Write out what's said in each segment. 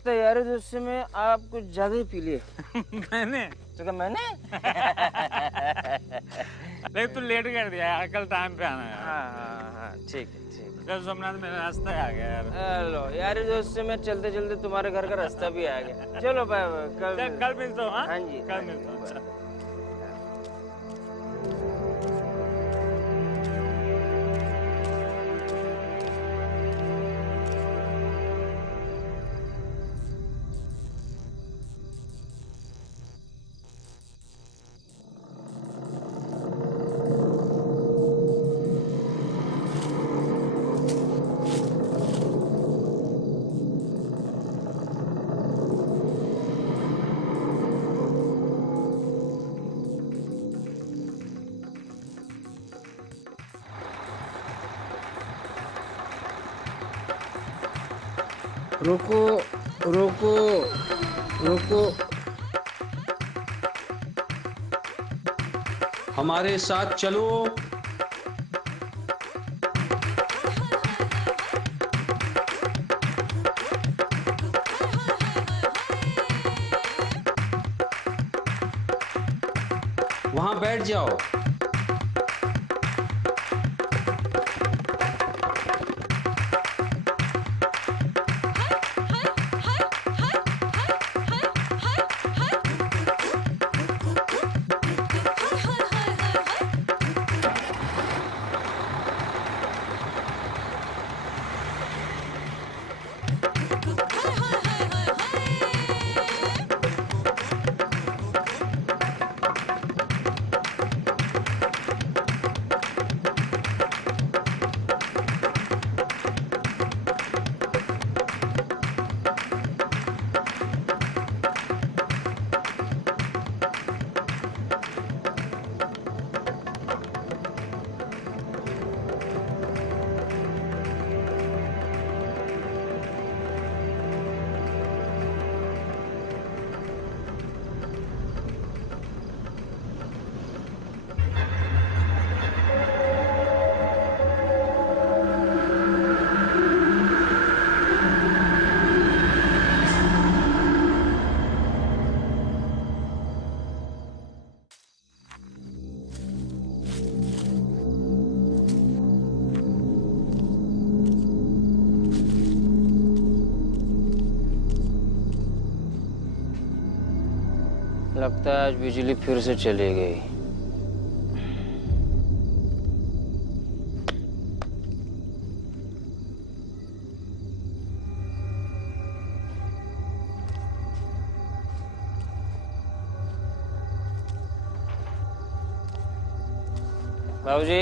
लगता है यार दोस्त से मैं आप कुछ ज्यादा ही पी लिए। मैंने तो क्या मैंने? लेकिन तू लेट कर दिया यार, कल टाइम पे आना यार। हाँ ठीक है ठीक है। कल सोमनाथ मेरा रास्ता आ गया यार। हेलो यार दोस्त से मैं चलते चलते तुम्हारे घर का रास्ता भी आ गया। चलो बाय बाय, कल मिलता हूँ। हाँ जी कल मिलता हूँ। अच्छा। रुको रुको रुको। हमारे साथ चलो। वहां बैठ जाओ। लगता है आज बिजली फिर से चली गई। बाबूजी,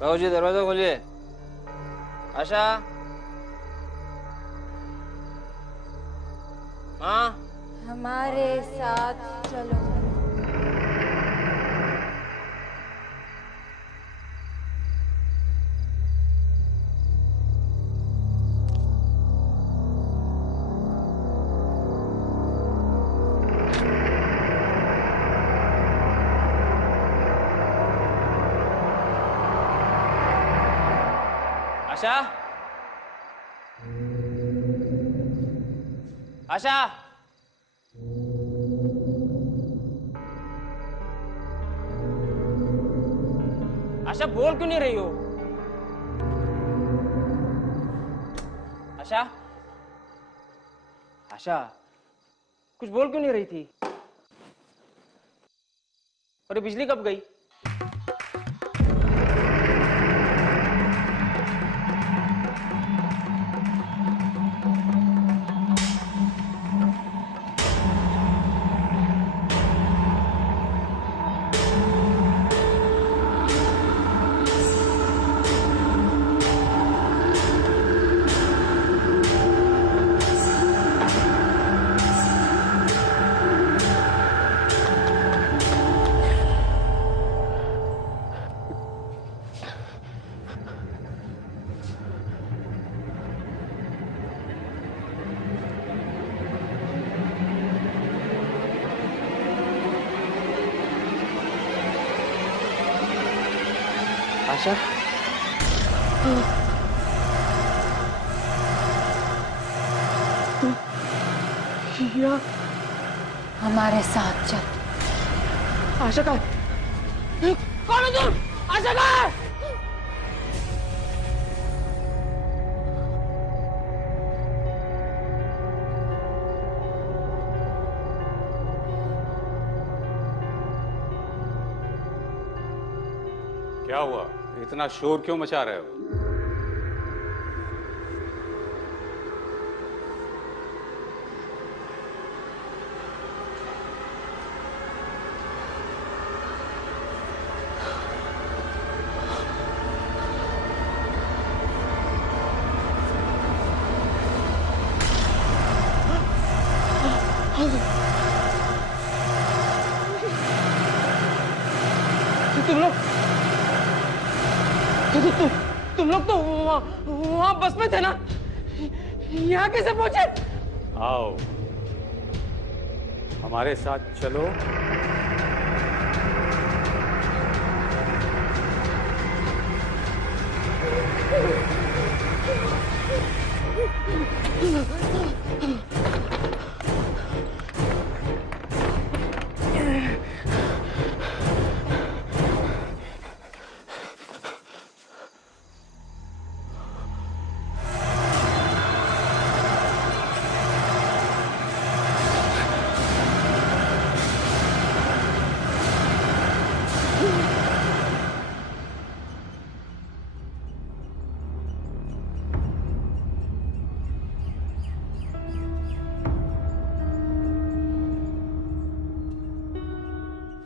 बाबूजी दरवाजा खोलिए। आशा, हाँ हमारे साथ चलो। आशा, आशा, आशा बोल क्यों नहीं रही हो? आशा, आशा, कुछ बोल क्यों नहीं रही थी? अरे बिजली कब गई? आशा हमारे साथ चल। आशा का कौन है तुम? आशा का क्या हुआ? इतना शोर क्यों मचा रहे हो? तुम लोग तो वहाँ बस में थे ना? यहाँ कैसे पहुंचे? आओ, हमारे साथ चलो।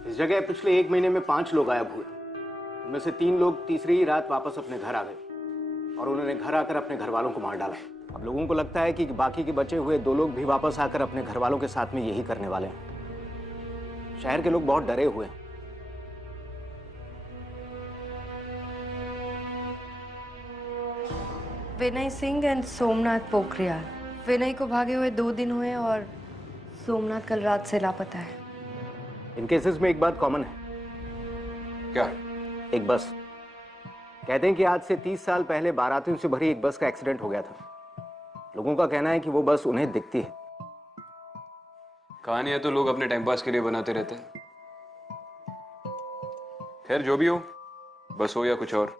इस जगह पिछले 1 महीने में 5 लोग गायब हुए। उनमें से 3 लोग तीसरी ही रात वापस अपने घर आ गए और उन्होंने घर आकर अपने घर वालों को मार डाला। अब लोगों को लगता है कि बाकी के बचे हुए 2 लोग भी वापस आकर अपने घर वालों के साथ में यही करने वाले हैं। शहर के लोग बहुत डरे हुए हैं। विनय सिंह एंड सोमनाथ पोखरियाल। विनय को भागे हुए 2 दिन हुए और सोमनाथ कल रात से लापता है। इन केसेस में एक बात कॉमन है। क्या? एक बस। कहते हैं कि आज से 30 साल पहले बारातियों से भरी एक बस का एक्सीडेंट हो गया था। लोगों का कहना है कि वो बस उन्हें दिखती है। कहानियां तो लोग अपने टाइम पास के लिए बनाते रहते हैं। खैर जो भी हो, बस हो या कुछ और,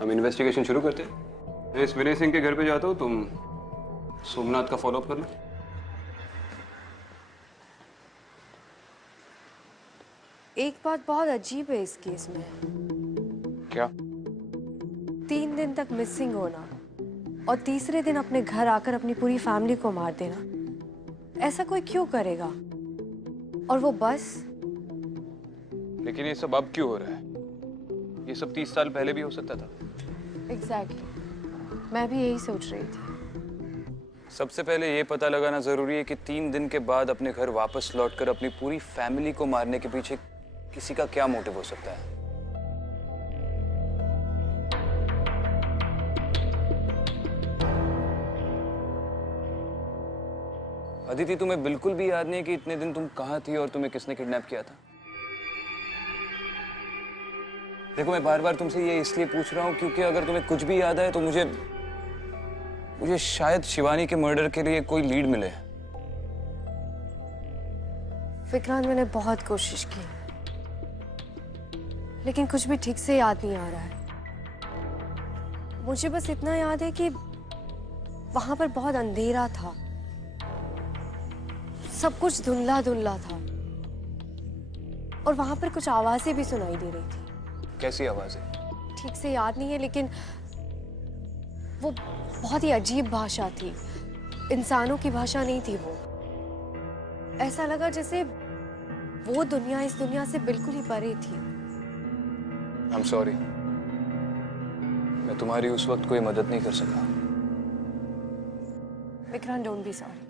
हम इन्वेस्टिगेशन शुरू करते हैं। मैं इस विनय सिंह के घर पे जाता हूँ, तुम सोमनाथ का फॉलोअप करना। एक बात बहुत अजीब है इस केस में। क्या? 3 दिन तक मिसिंग होना और तीसरे दिन अपने घर आकर अपनी पूरी फैमिली को मार देना, ऐसा कोई क्यों करेगा? और वो बस। लेकिन ये सब अब क्यों हो रहा है? ये सब 30 साल पहले भी हो सकता था। एग्जैक्टली, मैं भी यही सोच रही थी। सबसे पहले ये पता लगाना जरूरी है कि 3 दिन के बाद अपने घर वापस लौटकर अपनी पूरी फैमिली को मारने के पीछे किसी का क्या मोटिव हो सकता है। अदिति, तुम्हें बिल्कुल भी याद नहीं कि इतने दिन तुम कहाँ थी और तुम्हें किसने किडनैप किया था? देखो, मैं बार बार तुमसे ये इसलिए पूछ रहा हूँ क्योंकि अगर तुम्हें कुछ भी याद आए तो मुझे शायद शिवानी के मर्डर के लिए कोई लीड मिले। विक्रांत, मैंने बहुत कोशिश की लेकिन कुछ भी ठीक से याद नहीं आ रहा है। मुझे बस इतना याद है कि वहां पर बहुत अंधेरा था, सब कुछ धुंधला धुंधला था और वहां पर कुछ आवाजें भी सुनाई दे रही थी। कैसी आवाजें? ठीक से याद नहीं है लेकिन वो बहुत ही अजीब भाषा थी, इंसानों की भाषा नहीं थी वो। ऐसा लगा जैसे वो दुनिया इस दुनिया से बिल्कुल ही परे थी। I'm sorry, मैं तुम्हारी उस वक्त कोई मदद नहीं कर सका। Vikrant, don't be sorry.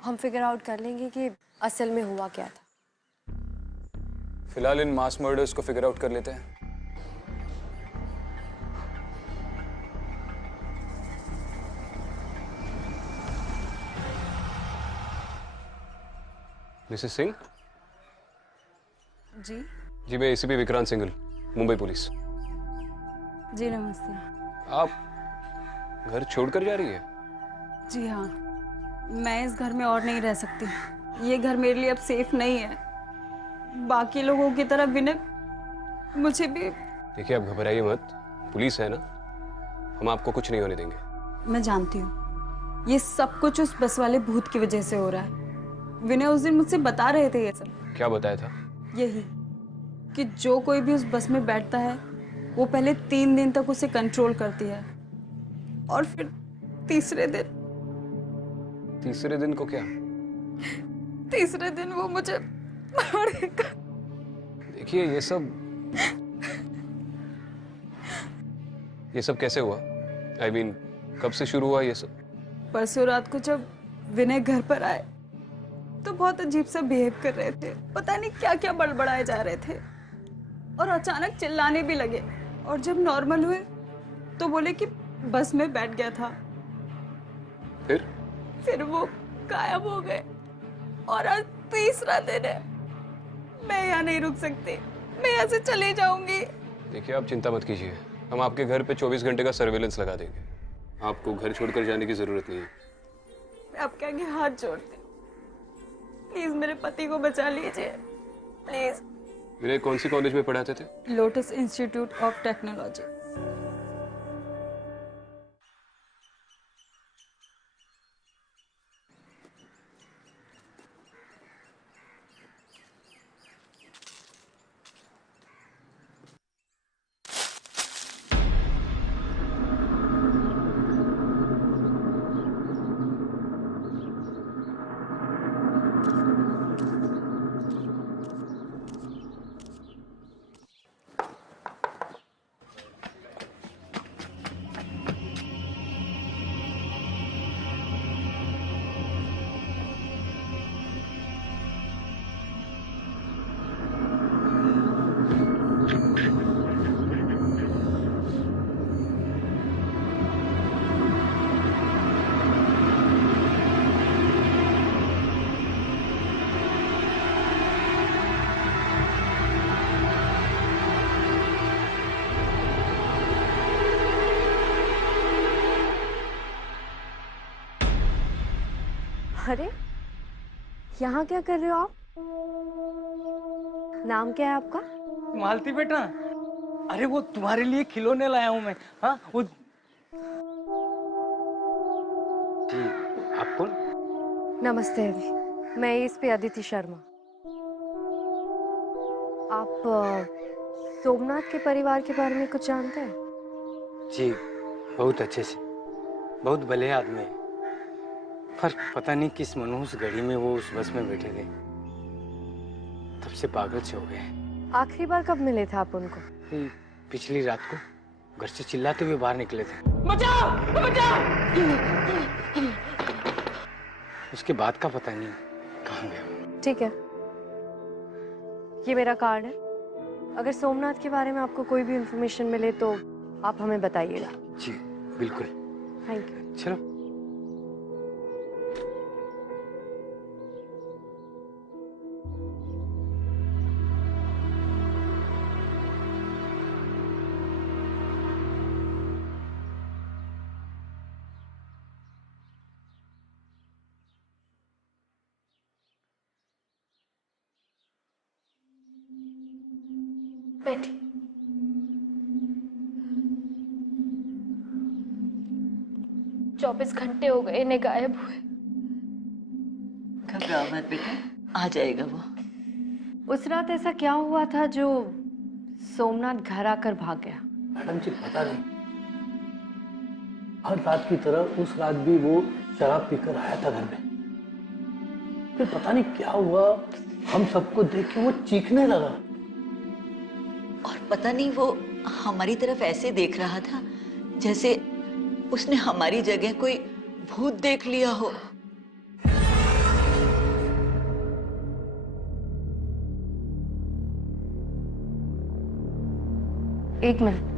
हम फिगर आउट कर लेंगे कि असल में हुआ क्या था। फिलहाल इन मास मर्डर्स को फिगर आउट कर लेते हैं। मिसेस सिंह? जी? जी, मैं एसीपी विक्रांत सिंघल। मुंबई पुलिस। जी नमस्ते। आप घर छोड़कर जा रही है? जी हाँ, मैं इस घर में और नहीं रह सकती। ये घर मेरे लिए अब सेफ नहीं है। बाकी लोगों की तरह विनय मुझे भी। देखिए आप घबराइए मत, पुलिस है ना, हम आपको कुछ नहीं होने देंगे। मैं जानती हूँ ये सब कुछ उस बस वाले भूत की वजह से हो रहा है। विनय उस दिन मुझसे बता रहे थे ये सब। क्या बताया था? यही कि जो कोई भी उस बस में बैठता है वो पहले 3 दिन तक उसे कंट्रोल करती है और फिर तीसरे दिन को क्या? तीसरे दिन वो मुझे मारेगा। देखिए ये सब कैसे हुआ? I mean, कब से शुरू हुआ ये सब? परसों रात को जब विनय घर पर आए तो बहुत अजीब सा बिहेव कर रहे थे। पता नहीं क्या क्या बड़बड़ाए जा रहे थे और अचानक चिल्लाने भी लगे। और जब नॉर्मल हुए तो बोले कि बस में बैठ गया था। फिर वो गायब हो गए और आज तीसरा दिन है। मैं यहाँ नहीं रुक सकती, मैं यहाँ से चली जाऊंगी। देखिए आप चिंता मत कीजिए, हम आपके घर पे 24 घंटे का सर्वेलेंस लगा देंगे। आपको घर छोड़कर जाने की जरूरत नहीं है। मैं आपके आगे हाथ जोड़ती हूँ, प्लीज मेरे पति को बचा लीजिए, प्लीज। विनय कौन सी कॉलेज में पढ़ाते थे? Lotus institute of technology. अरे यहाँ क्या कर रहे हो आप? नाम क्या है आपका? मालती बेटा, अरे वो तुम्हारे लिए खिलौने लाया हूं मैं। हाँ वो जी, आप कौन? नमस्ते, मैं इस पे अदिति शर्मा। आप सोमनाथ के परिवार के बारे में कुछ जानते हैं? जी बहुत अच्छे से, बहुत भले आदमी है, पर पता नहीं किस मनहूस घड़ी में वो उस बस में बैठे थे, तब से पागल से हो गए। आखिरी बार कब मिले थे आप उनको? पिछली रात को घर से चिल्लाते हुए बाहर निकले थे। बचाओ, बचाओ! उसके बाद का पता नहीं कहाँ गए। ठीक है, ये मेरा कार्ड है। अगर सोमनाथ के बारे में आपको कोई भी इंफॉर्मेशन मिले तो आप हमें बताइएगा। जी बिल्कुल। Thank you. चलो। बैठी। 24 घंटे हो गए इन्हें गायब हुए। घबराओ मत बेटा, आ जाएगा वो। उस रात ऐसा क्या हुआ था जो सोमनाथ घर आकर भाग गया? मैडम जी पता नहीं, हर रात की तरह उस रात भी वो शराब पीकर आया था घर में। फिर पता नहीं क्या हुआ, हम सबको देख के वो चीखने लगा। और पता नहीं वो हमारी तरफ ऐसे देख रहा था जैसे उसने हमारी जगह कोई भूत देख लिया हो। एक मिनट।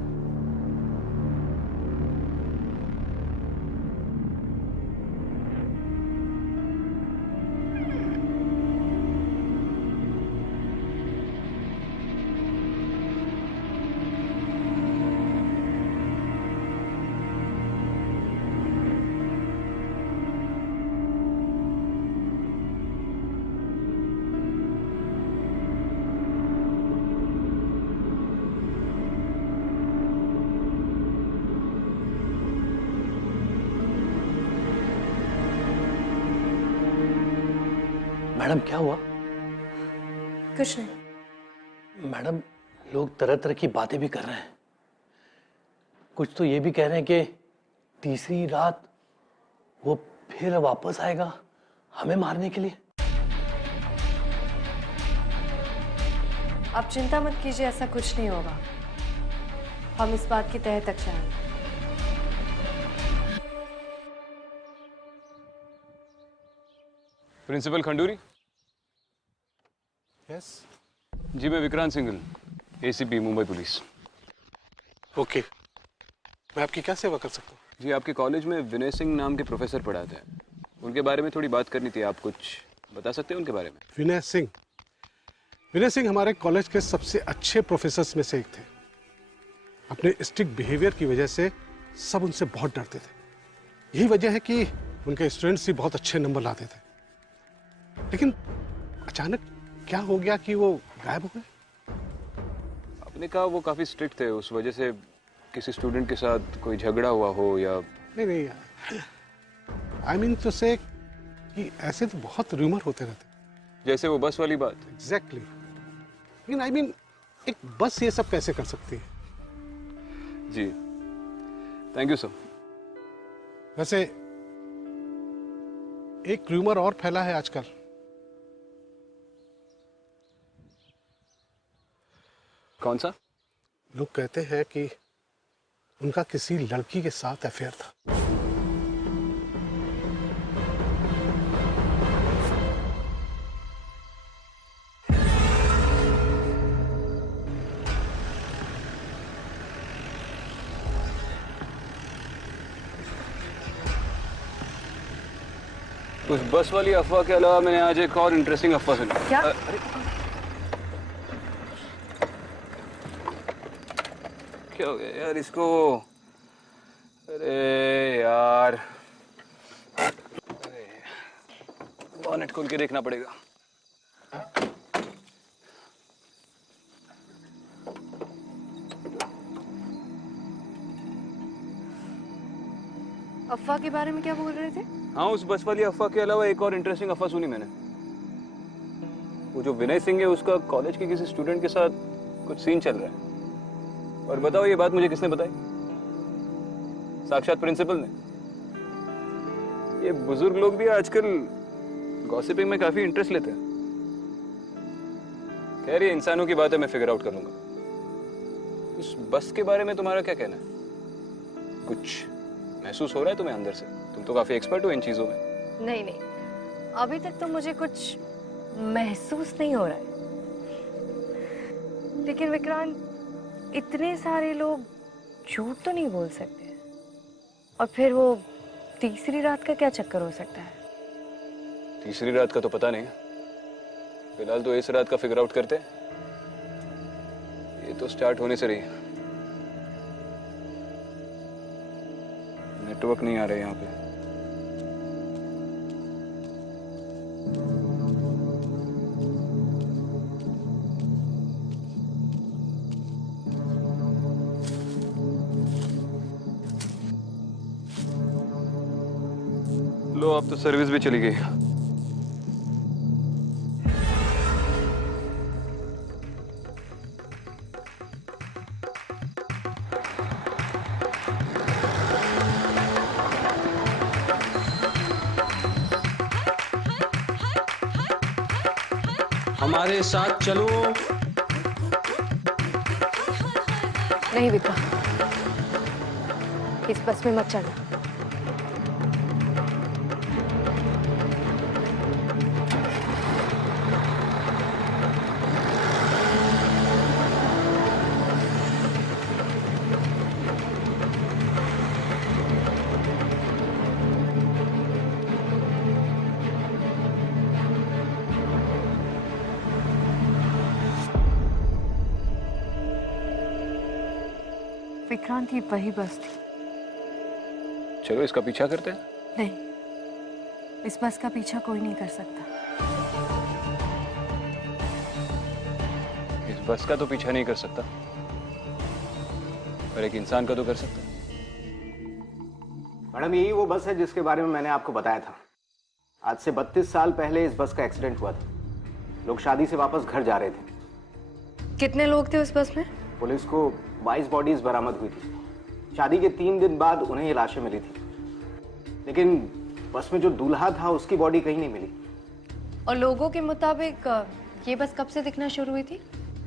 मैडम क्या हुआ? कुछ नहीं। मैडम लोग तरह तरह की बातें भी कर रहे हैं। कुछ तो ये भी कह रहे हैं कि तीसरी रात वो फिर वापस आएगा हमें मारने के लिए। आप चिंता मत कीजिए, ऐसा कुछ नहीं होगा। हम इस बात की तह तक जाएंगे। प्रिंसिपल खंडूरी। यस। जी मैं Vikrant Singhal, ACP Mumbai police. Okay, मैं आपकी क्या सेवा कर सकता हूँ? जी आपके कॉलेज में विनय सिंह नाम के प्रोफेसर पढ़ाते हैं, उनके बारे में थोड़ी बात करनी थी। आप कुछ बता सकते हैं उनके बारे में? विनय सिंह हमारे कॉलेज के सबसे अच्छे प्रोफेसर्स में से एक थे। अपने स्ट्रिक्ट बिहेवियर की वजह से सब उनसे बहुत डरते थे। यही वजह है कि उनके स्टूडेंट्स भी बहुत अच्छे नंबर लाते थे। लेकिन अचानक क्या हो गया कि वो गायब हो गए? आपने कहा वो काफी स्ट्रिक्ट थे, उस वजह से किसी स्टूडेंट के साथ कोई झगड़ा हुआ हो या? नहीं, आई मीन तो से कि ऐसे तो बहुत रूमर होते रहते। जैसे वो बस वाली बात। एग्जैक्टली। लेकिन आई मीन एक बस ये सब कैसे कर सकती है? जी थैंक यू सर। वैसे एक रूमर और फैला है आजकल। कौन सा? लोग कहते हैं कि उनका किसी लड़की के साथ अफेयर था। उस बस वाली अफवाह के अलावा मैंने आज एक और इंटरेस्टिंग अफवाह सुनी। क्या? क्या हो गया यार इसको? अरे यार, बॉनेट खोल के देखना पड़ेगा। अफवाह के बारे में क्या बोल रहे थे? हाँ, उस बस वाली अफवाह के अलावा एक और इंटरेस्टिंग अफवाह सुनी मैंने। वो जो विनय सिंह है उसका कॉलेज के किसी स्टूडेंट के साथ कुछ सीन चल रहा है। और बताओ ये बात मुझे किसने बताई? साक्षात प्रिंसिपल ने। ये बुजुर्ग लोग भी आजकल गॉसिपिंग में काफी इंटरेस्ट लेते हैं। खैर ये इंसानों की बात है, मैं फिगर आउट कर लूंगा। उस बस के बारे में तुम्हारा क्या कहना है? कुछ महसूस हो रहा है तुम्हें अंदर से? तुम तो काफी एक्सपर्ट हो इन चीजों में। नहीं, अभी तक तो मुझे कुछ महसूस नहीं हो रहा है। लेकिन विक्रांत, इतने सारे लोग झूठ तो नहीं बोल सकते। और फिर वो तीसरी रात का क्या चक्कर हो सकता है? तीसरी रात का तो पता नहीं, फिलहाल तो इस रात का फिगर आउट करते हैं। ये तो स्टार्ट होने से रही। नेटवर्क नहीं आ रहा है यहाँ पे। लो, अब तो सर्विस भी चली गई। हमारे साथ चलो। नहीं विक्रांत, इस बस में मत चढ़ना। विक्रांत, ये वही बस थी। चलो इसका पीछा करते हैं। नहीं, इस बस का पीछा कोई नहीं कर सकता। इस बस का तो पीछा नहीं कर सकता, पर एक इंसान का तो कर सकता। मैडम, यही वो बस है जिसके बारे में मैंने आपको बताया था। आज से 32 साल पहले इस बस का एक्सीडेंट हुआ था। लोग शादी से वापस घर जा रहे थे। कितने लोग थे उस बस में? पुलिस को 22 बॉडीज बरामद हुई थी। शादी के 3 दिन बाद उन्हें ये लाशें मिली थी, लेकिन बस में जो दूल्हा था उसकी बॉडी कहीं नहीं मिली। और लोगों के मुताबिक ये बस कब से दिखना शुरू हुई थी?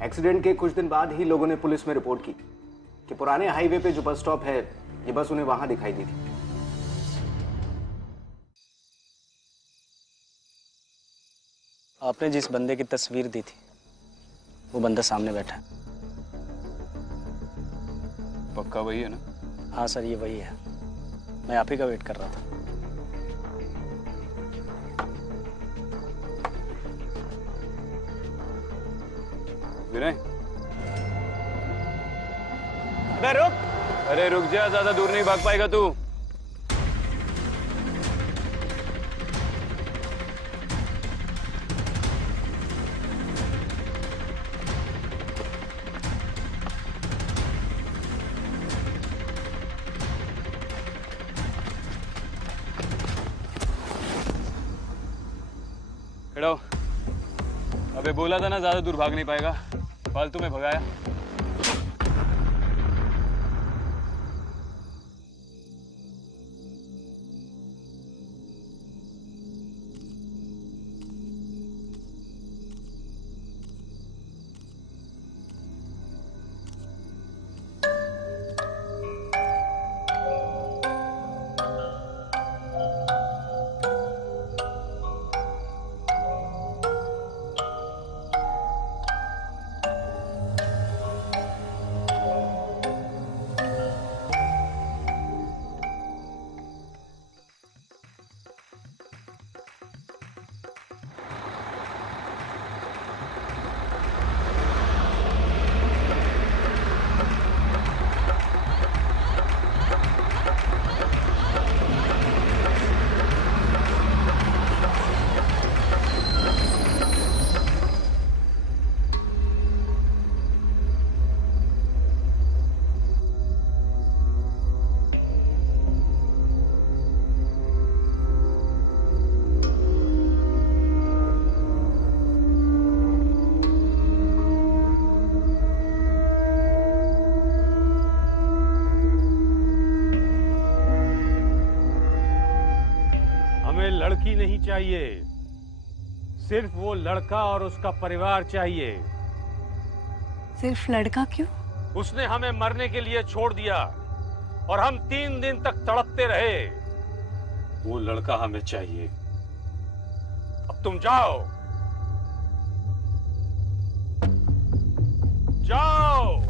एक्सीडेंट के कुछ दिन बाद ही लोगों ने पुलिस में रिपोर्ट की कि पुराने हाईवे पे जो बस स्टॉप है, ये बस उन्हें वहां दिखाई दी थी। आपने जिस बंदे की तस्वीर दी थी वो बंदा सामने बैठा है। पक्का वही है ना? हाँ सर, ये वही है। मैं आप ही का वेट कर रहा था। विनय, अबे रुक! अरे रुक जा, ज्यादा दूर नहीं भाग पाएगा तू। खड़ा हो। अबे बोला था ना ज्यादा दूर भाग नहीं पाएगा, फालतू में भगाया। लड़की नहीं चाहिए, सिर्फ वो लड़का और उसका परिवार चाहिए। सिर्फ लड़का क्यों? उसने हमें मरने के लिए छोड़ दिया और हम 3 दिन तक तड़पते रहे। वो लड़का हमें चाहिए। अब तुम जाओ, जाओ।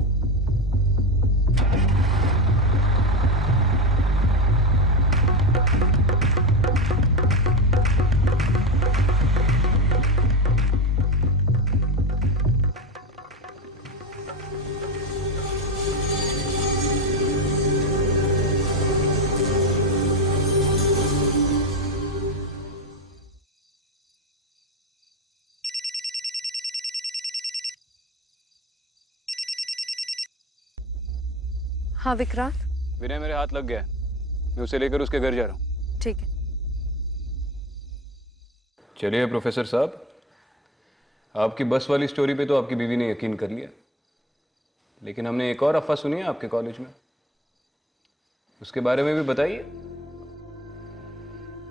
हाँ विक्रांत। विनय, मेरे हाथ लग गया है, मैं उसे लेकर उसके घर जा रहा हूँ। ठीक है। चलिए प्रोफेसर साहब, आपकी बस वाली स्टोरी पे तो आपकी बीवी ने यकीन कर लिया, लेकिन हमने एक और अफवाह सुनी है आपके कॉलेज में, उसके बारे में भी बताइए।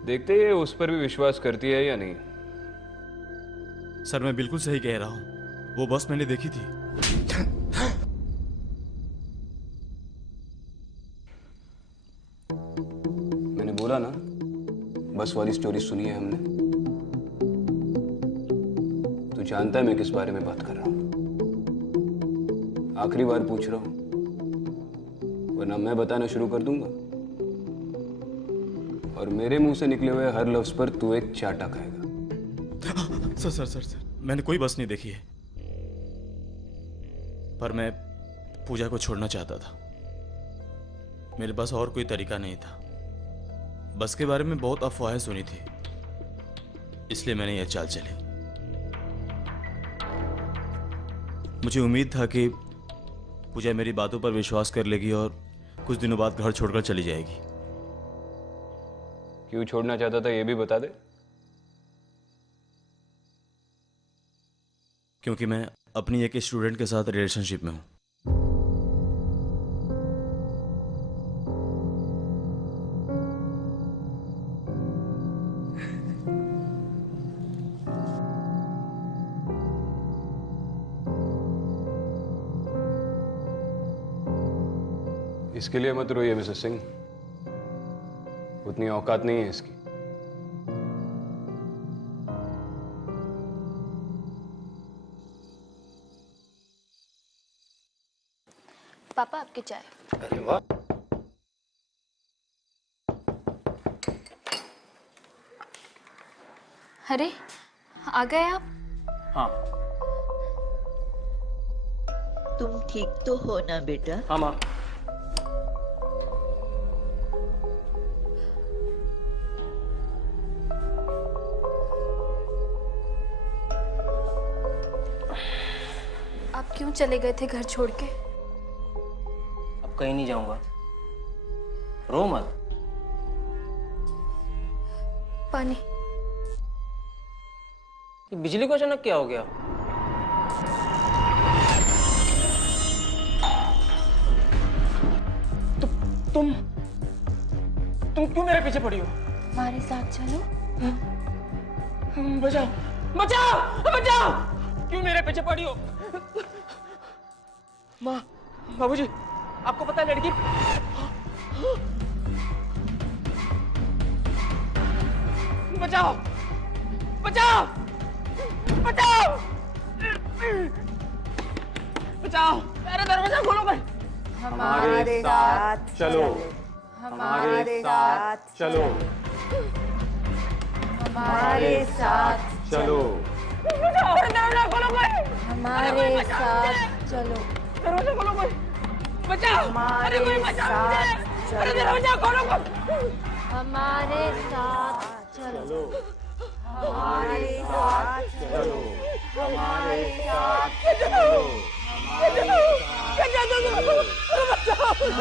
देखते हैं उस पर भी विश्वास करती है या नहीं। सर मैं बिल्कुल सही कह रहा हूँ, वो बस मैंने देखी थी। मैंने बोला ना, बस वाली स्टोरी सुनी है हमने। तू जानता है मैं किस बारे में बात कर रहा हूं। आखिरी बार पूछ रहा हूं, वरना मैं बताना शुरू कर दूंगा और मेरे मुंह से निकले हुए हर लफ्ज पर तू एक चाटा खाएगा। सर सर सर सर, मैंने कोई बस नहीं देखी है, पर मैं पूजा को छोड़ना चाहता था। मेरे पास और कोई तरीका नहीं था। बस के बारे में बहुत अफवाहें सुनी थी, इसलिए मैंने यह चाल चली। मुझे उम्मीद था कि पूजा मेरी बातों पर विश्वास कर लेगी और कुछ दिनों बाद घर छोड़कर चली जाएगी। क्यों छोड़ना चाहता था ये भी बता दे। क्योंकि मैं अपनी एक स्टूडेंट के साथ रिलेशनशिप में हूँ। इसके लिए मत रोइए मिसेस सिंह, उतनी औकात नहीं है इसकी। पापा आपकी चाय। अरे वाह। अरे आ गए आप? हाँ। तुम ठीक तो हो ना बेटा? हाँ माँ। आप क्यों चले गए थे घर छोड़ के? अब कहीं नहीं जाऊंगा, रो मत। पानी। ये बिजली को अचानक क्या हो गया? तुम क्यों मेरे पीछे पड़ी हो? हमारे साथ चलो। बचाओ बचाओ बचाओ! क्यों मेरे पीछे पड़ी हो? माँ, बाबूजी, आपको पता है लड़की? बचाओ बचाओ बचाओ बचाओ! अरे दरवाजा खोलो भाई। हमारे साथ चलो, हमारे साथ चलो, हमारे साथ चलो, दरवाजा खोलो भाई। हमारे साथ चलो, दरवाजा खोलो भाई। बचाओ! अरे कोई बचाओ मुझे! अरे दरवाजा खोलो भाई। हमारे साथ चलो, हमारे साथ चलो, हमारे साथ चलो,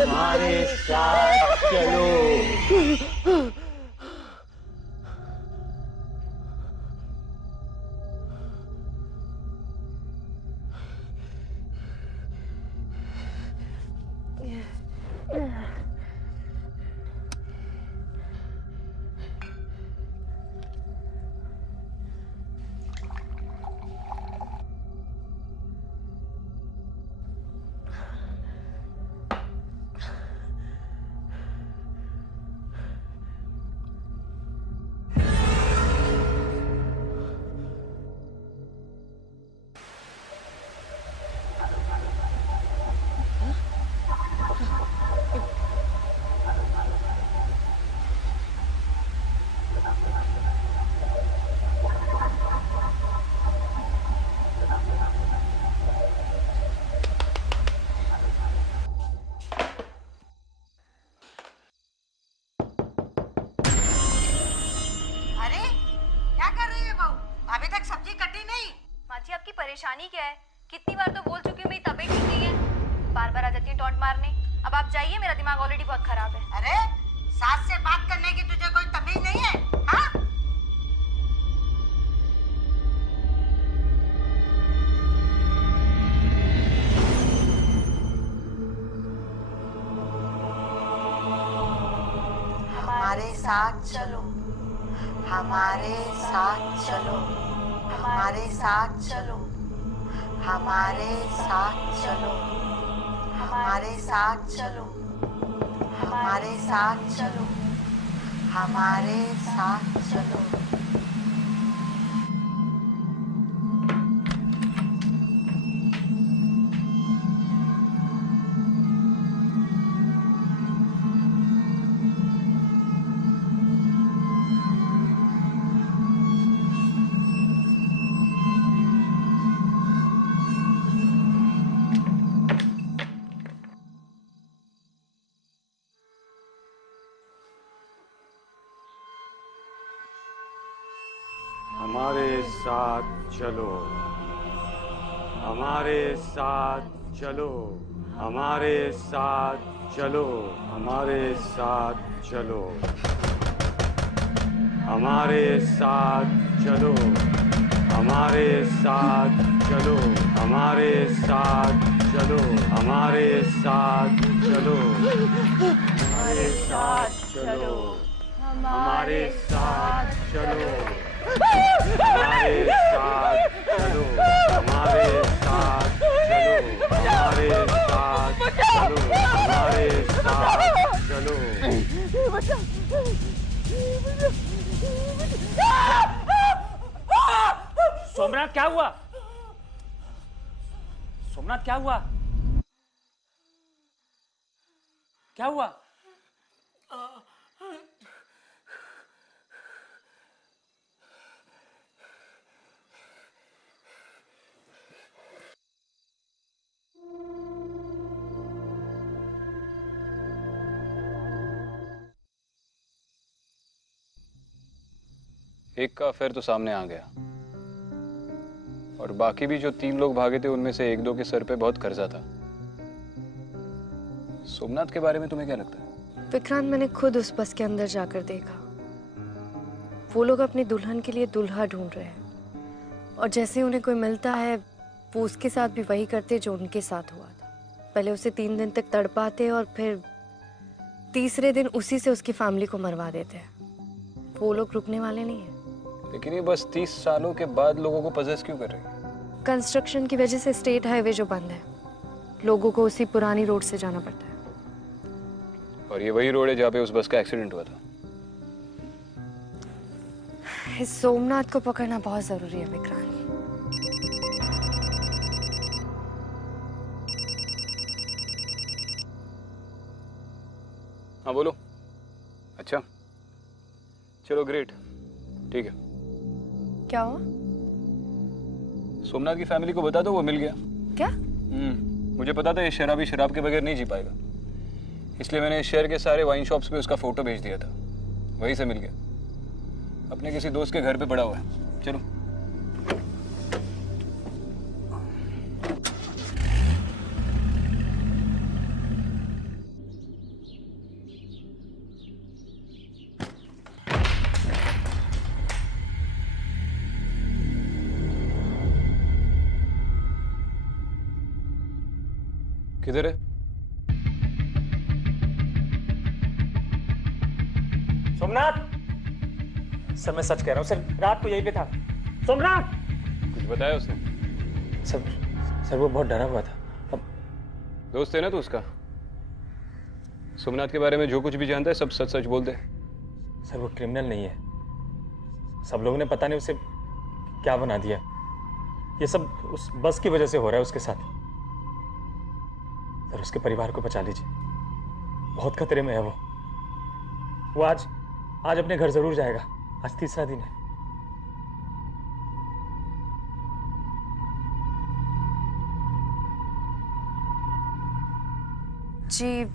हमारे साथ चलो। परेशानी क्या है? कितनी बार तो बोल चुकी हूँ मेरी तबीयत ठीक नहीं है, बार बार आ जाती है टॉन्ट मारने। अब आप जाइए, मेरा दिमाग ऑलरेडी बहुत खराब है। अरे सास से बात करने की तुझे कोई तमीज नहीं है? हाँ? हमारे साथ चलो, हमारे साथ चलो, हमारे साथ चलो, हमारे साथ चलो, हमारे साथ चलो, हमारे साथ चलो, हमारे साथ चलो। हमारे साथ चलो, हमारे साथ चलो, हमारे साथ चलो, हमारे साथ चलो, हमारे साथ चलो, हमारे साथ चलो हमारे साथ चलो हमारे साथ चलो हमारे साथ चलो हमारे साथ चलो हमारे साथ चलो हमारे साथ चलो हमारे साथ चलो हमारे साथ चलो सोमनाथ क्या हुआ? सोमनाथ क्या हुआ? क्या हुआ? एक का अफेयर तो सामने आ गया, और बाकी भी जो 3 लोग भागे थे उनमें से 1-2 के सर पे बहुत कर्जा था। सोमनाथ के बारे में तुम्हें क्या लगता है? विक्रांत, मैंने खुद उस बस के अंदर जाकर देखा। वो लोग अपनी दुल्हन के लिए दूल्हा ढूंढ रहे हैं, और जैसे उन्हें कोई मिलता है वो उसके साथ भी वही करते जो उनके साथ हुआ था। पहले उसे 3 दिन तक तड़पाते और फिर तीसरे दिन उसी से उसकी फैमिली को मरवा देते हैं। वो लोग रुकने वाले नहीं हैं। लेकिन ये बस 30 सालों के बाद लोगों को पजेस क्यों कर रही है? कंस्ट्रक्शन की वजह से स्टेट हाईवे जो बंद है, लोगों को उसी पुरानी रोड से जाना पड़ता है। और ये वही रोड है जहाँ पे उस बस का एक्सीडेंट हुआ था। इस सोमनाथ को पकड़ना बहुत जरूरी है विक्रांत। हाँ बोलो। अच्छा चलो ग्रेट, ठीक है। क्या हुआ? सोमनाथ की फैमिली को बता दो, वो मिल गया। क्या? मुझे पता था ये शराबी शराब के बगैर नहीं जी पाएगा, इसलिए मैंने शहर के सारे वाइन शॉप्स पे उसका फोटो भेज दिया था, वहीं से मिल गया। अपने किसी दोस्त के घर पे पड़ा हुआ है। चलो। किधर है? सोमनाथ, सर मैं सच कह रहा हूँ सर, रात को यहीं पे था। सोमनाथ! कुछ बताया उसने? सर वो बहुत डरा हुआ था। अब दोस्त है ना तू उसका? सोमनाथ के बारे में जो कुछ भी जानता है सब सच सच बोल दे। सर वो क्रिमिनल नहीं है, सब लोगों ने पता नहीं उसे क्या बना दिया। ये सब उस बस की वजह से हो रहा है उसके साथ। सर उसके परिवार को बचा लीजिए, बहुत खतरे में है वो। आज अपने घर जरूर जाएगा। आज तीसरा दिन है। जी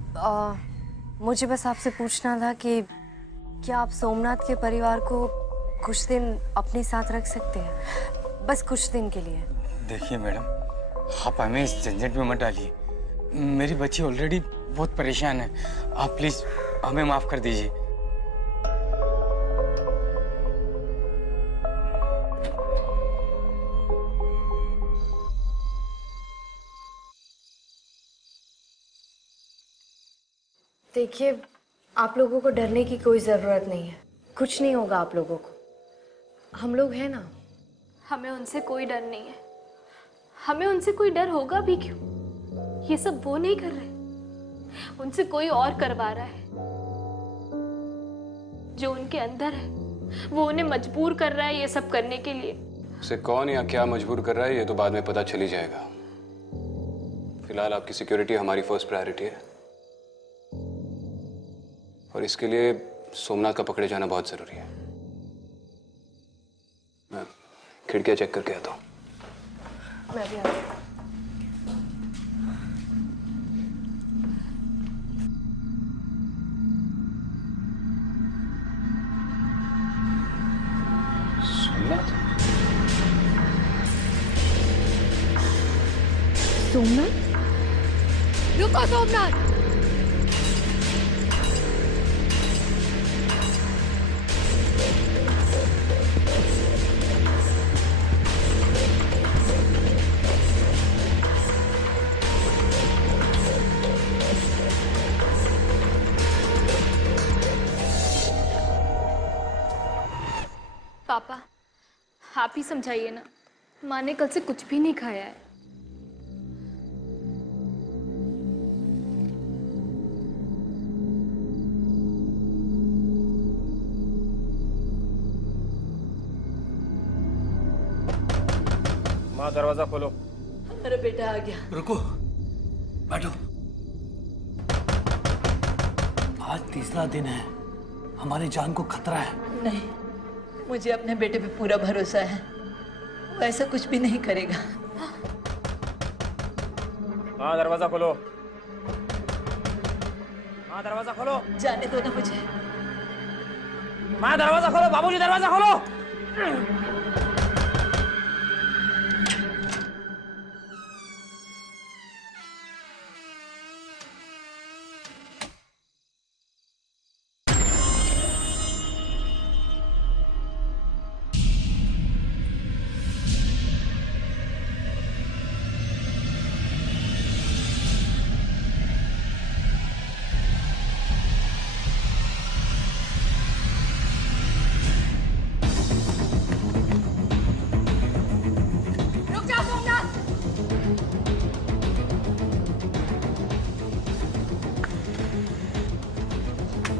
मुझे बस आपसे पूछना था कि क्या आप सोमनाथ के परिवार को कुछ दिन अपने साथ रख सकते हैं, बस कुछ दिन के लिए? देखिए मैडम, आप हमें इस झंझट में मत डालिए। मेरी बच्ची ऑलरेडी बहुत परेशान है। आप प्लीज हमें माफ कर दीजिए। देखिए, आप लोगों को डरने की कोई जरूरत नहीं है। कुछ नहीं होगा आप लोगों को, हम लोग हैं ना। हमें उनसे कोई डर नहीं है। हमें उनसे कोई डर होगा भी क्यों? ये सब वो नहीं कर रहे, उनसे कोई और करवा रहा है। जो उनके अंदर है वो उन्हें मजबूर कर रहा है ये सब करने के लिए। उसे कौन या क्या मजबूर कर रहा है ये तो बाद में पता चल ही जाएगा। फिलहाल आपकी सिक्योरिटी हमारी फर्स्ट प्रायोरिटी है, और इसके लिए सोमनाथ का पकड़े जाना बहुत जरूरी है। मैं खिड़कियां चेक करके आता हूँ। मैं भी आती हूँ। सोमनाथ, रुको सोमनाथ। पापा आप ही समझाइए ना, माँ ने कल से कुछ भी नहीं खाया है। माँ दरवाजा खोलो। अरे बेटा आ गया। रुको, बैठो। आज तीसरा दिन है, हमारी जान को खतरा है। नहीं, मुझे अपने बेटे पे पूरा भरोसा है, वो ऐसा कुछ भी नहीं करेगा। माँ दरवाजा खोलो। माँ दरवाजा खोलो। जाने दो ना मुझे। माँ दरवाजा खोलो, बाबूजी दरवाजा खोलो।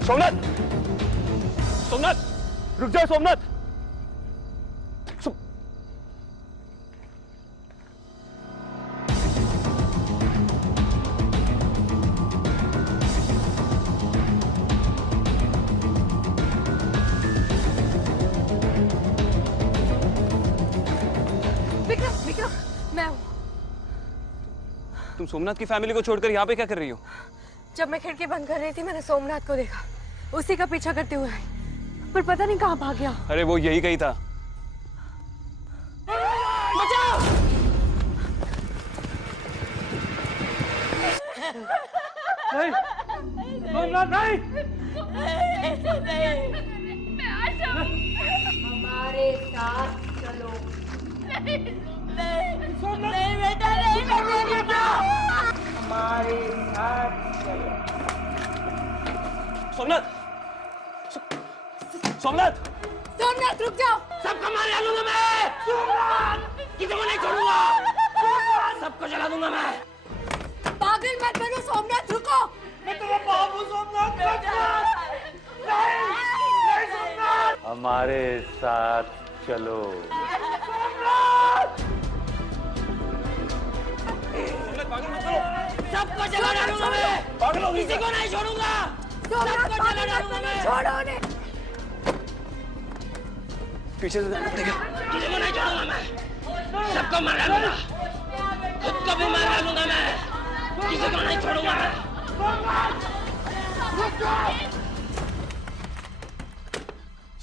सोमनाथ, सोमनाथ, रुक जाओ सोमनाथ। विक्रम, विक्रम, मैं हूँ। तुम सोमनाथ की फैमिली को छोड़कर यहाँ पे क्या कर रही हो? जब मैं खिड़की बंद कर रही थी, मैंने सोमनाथ को देखा, उसी का पीछा करते हुए आई, पर पता नहीं कहाँ भाग गया। अरे वो यही कहीं था। बचाओ! नहीं, सोमनाथ नहीं। हमारे साथ चलो। नहीं, नहीं बेटा, नहीं बेटा। हमारे साथ चलो। सोमनाथ, सोमनाथ, सोमनाथ रुक जाओ। सबको मार डालूंगा मैं। सोमनाथ, किसी को नहीं छोड़ूंगा। सबको जला दूंगा मैं। पागल मत बनो सोमनाथ, रुको। मैं तुम्हें बाप हूँ सोमनाथ। नहीं, नहीं सोमनाथ। हमारे साथ चलो। पागल मत करो। सबको जला डालूंगा मैं। पागल हो गई। किसी को नहीं छोड़ूंगा। सबको जला डालूंगा मैं। छोड़ो उन्हें। पीछे से जाना पड़ेगा। किसी को नहीं छोड़ूंगा मैं। सबको मार डालूंगा। खुद को भी मार डालूंगा मैं। किसी को नहीं छोड़ूंगा मैं।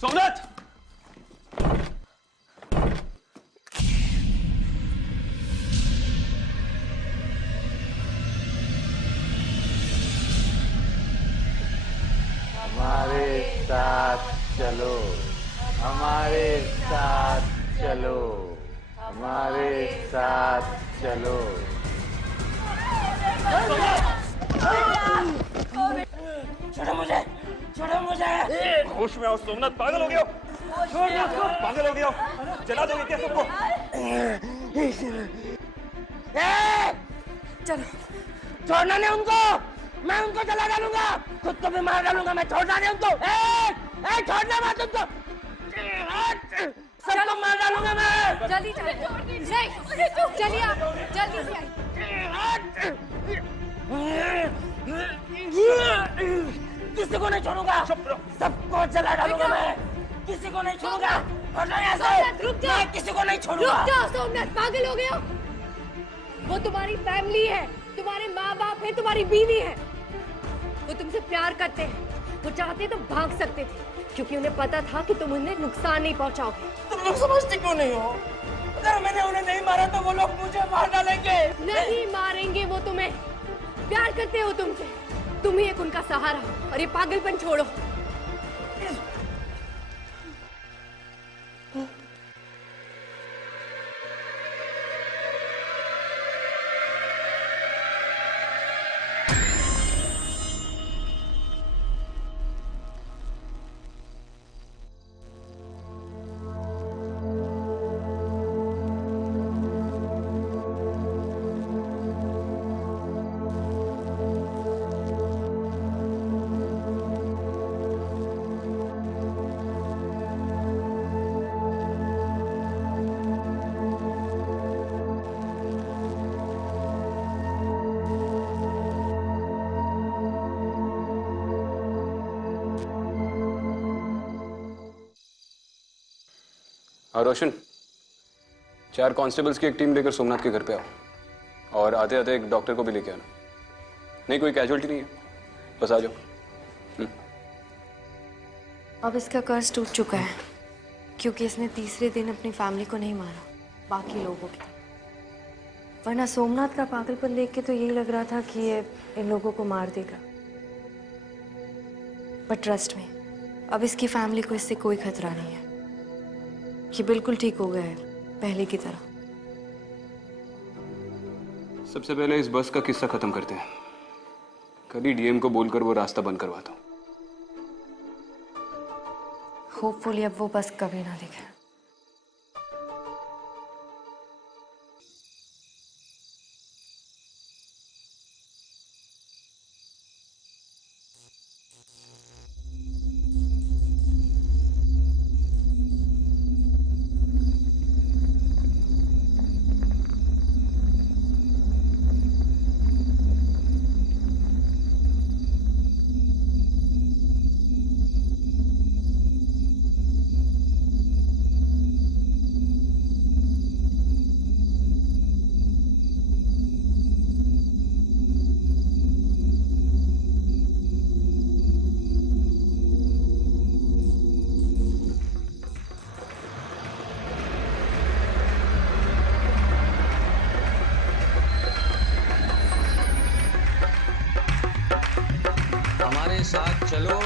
सोमनाथ, हमारे साथ चलो। हमारे साथ चलो। हमारे साथ चलो। छोड़ो मुझे, छोड़ो मुझे। होश में आओ सोमनाथ, पागल हो गया हो। पागल हो गया हो। जला दोगे क्या सबको? चलो, छोड़ना नहीं उनको। मैं उनको जला डालूंगा। खुद को भी मार डालूंगा मैं। छोड़ना नहीं उनको। छोड़ना मत उनको। सबको मार डालूंगा मैं। जल्दी चलो। नहीं, चलिए आप, जल्दी से आइए। किसी को नहीं छोड़ूंगा। सबको जला डालूंगा मैं। किसी को नहीं छोड़ूंगा। सोमनाथ रुक जाओ। मैं किसी को नहीं छोड़ूंगा। रुक जाओ सोमनाथ, पागल हो गए हो? वो तुम्हारी फैमिली है, तुम्हारे माँ बाप है, तुम्हारी बीवी है। वो तुमसे प्यार करते हैं। वो चाहते तो भाग सकते थे, क्योंकि उन्हें पता था कि तुम उन्हें नुकसान नहीं पहुंचाओगे। तुम लोग समझते क्यों नहीं हो? अगर मैंने उन्हें नहीं मारा तो वो लोग मुझे मार डालेंगे। नहीं मारेंगे वो तुम्हें। प्यार करते हो तुमसे, तुम ही एक उनका सहारा हो। और ये पागलपन छोड़ो। और रोशन, 4 कांस्टेबल्स की एक टीम लेकर सोमनाथ के घर पे आओ और आते आते एक डॉक्टर को भी लेके आना। नहीं, कोई कैजुअलिटी नहीं है, बस आ जाओ। अब इसका कर्ज टूट चुका है क्योंकि इसने तीसरे दिन अपनी फैमिली को नहीं मारा, बाकी लोगों की। वरना सोमनाथ का पागलपन देख के तो यही लग रहा था कि ये इन लोगों को मार देगा। बट ट्रस्ट में, अब इसकी फैमिली को इससे कोई खतरा नहीं है। ये बिल्कुल ठीक हो गया है, पहले की तरह। सबसे पहले इस बस का किस्सा खत्म करते हैं। कल ही डीएम को बोलकर वो रास्ता बंद करवाता हूँ। होपफुली अब वो बस कभी ना दिखे। हमारे साथ चलो।